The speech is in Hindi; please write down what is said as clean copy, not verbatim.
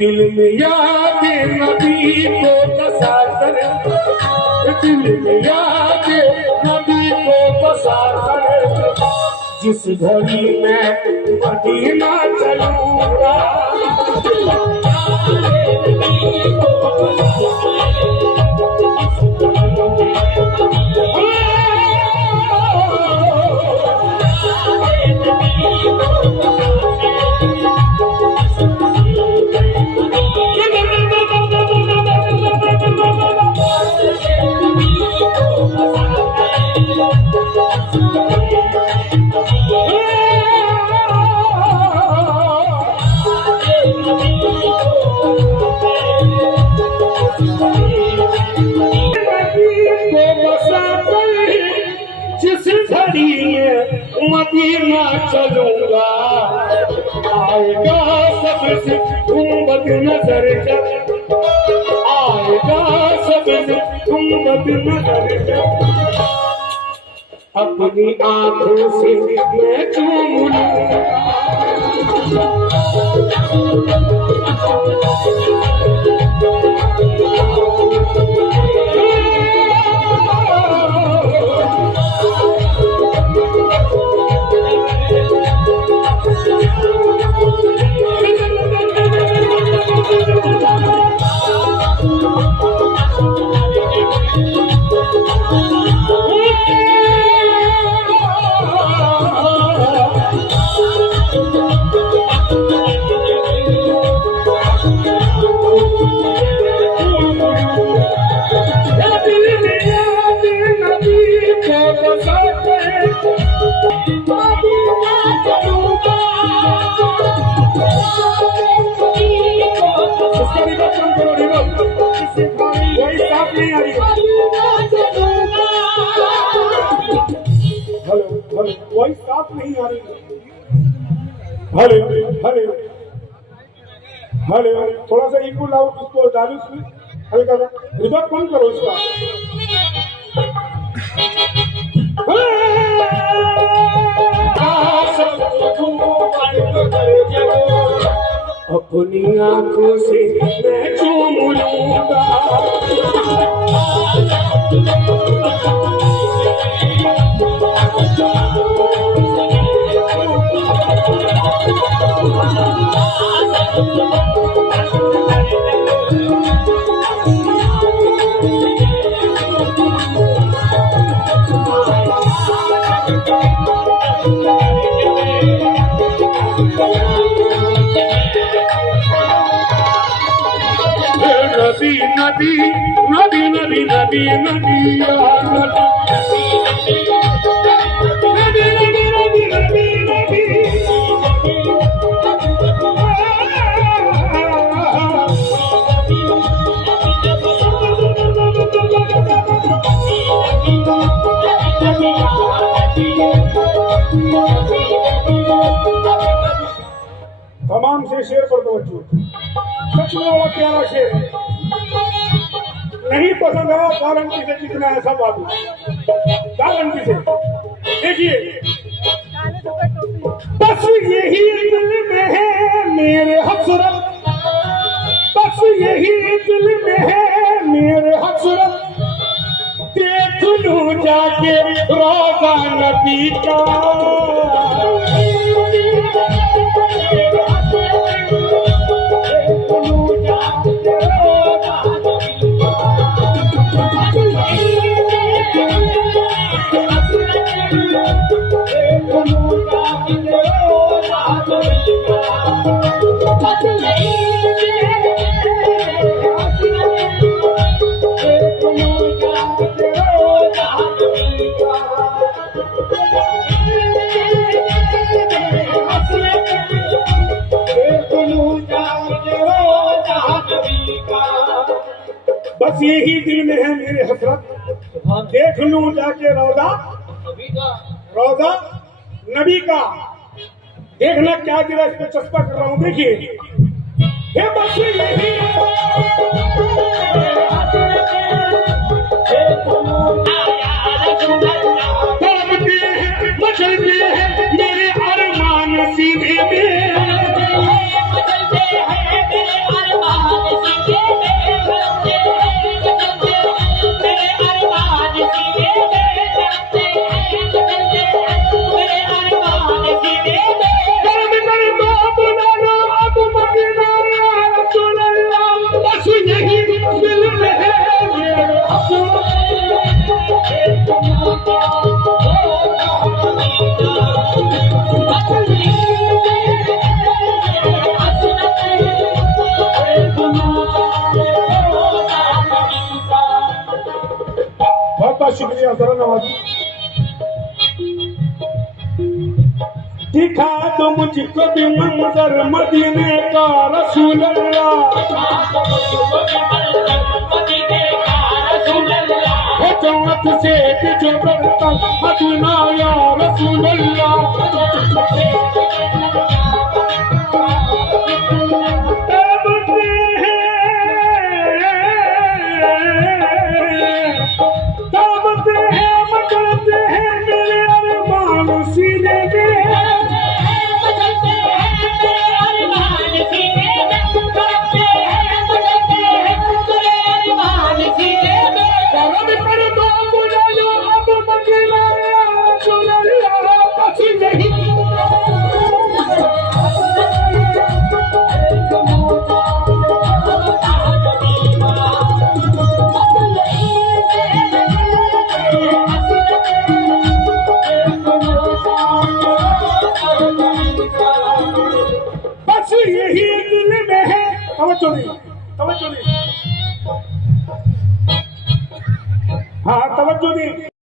दिल में याद नबी को बसा कर, दिल में याद नबी को बसा कर, जिस घड़ी में मदीना चलूंगा। मदीना चलूंगा, आएगा सबसे गुंबद नजर जब, आएगा सबसे गुंबद नजर जब, अपनी आंखों से मैं चूम लूंगा। वॉइस साफ नहीं आ रही। हेलो हेलो हेलो, थोड़ा सा इको लाओ, उसको डालो उसमें हल्का सा, रिवर्ब कम करो इसका। अपनी आंखों से मैं चूम लूंगा। नबी नबी नबी नबी नबी तमाम से शेर पर तवज्जो, सच में वो प्यारा शेर है। नहीं पसंद है गारंटी से जितना ऐसा बात गारंटी से देखिए। बस यही दिल में है मेरे हसरत, बस यही दिल में है मेरे हसरत, देख लूं जाके रोज़ा नबी का। बस यही दिल में है मेरे हसरत, देख लूं जाके रौजा रौजा नबी का। देखना क्या जरा इस पे चस्पा कर रहा हूं, देखिए हे बस यही मचलते हैं मेरे अरमान सीधे में, बहुत शुक्रिया जरा नवाजी। दिखा दो मुझको भी मंजर मदीने का रसूल अल्लाह, जन्नत से जो करता मदीना या रसूल अल्लाह। यही दिल में है, तवज्जो नहीं, हाँ तवज्जो नहीं।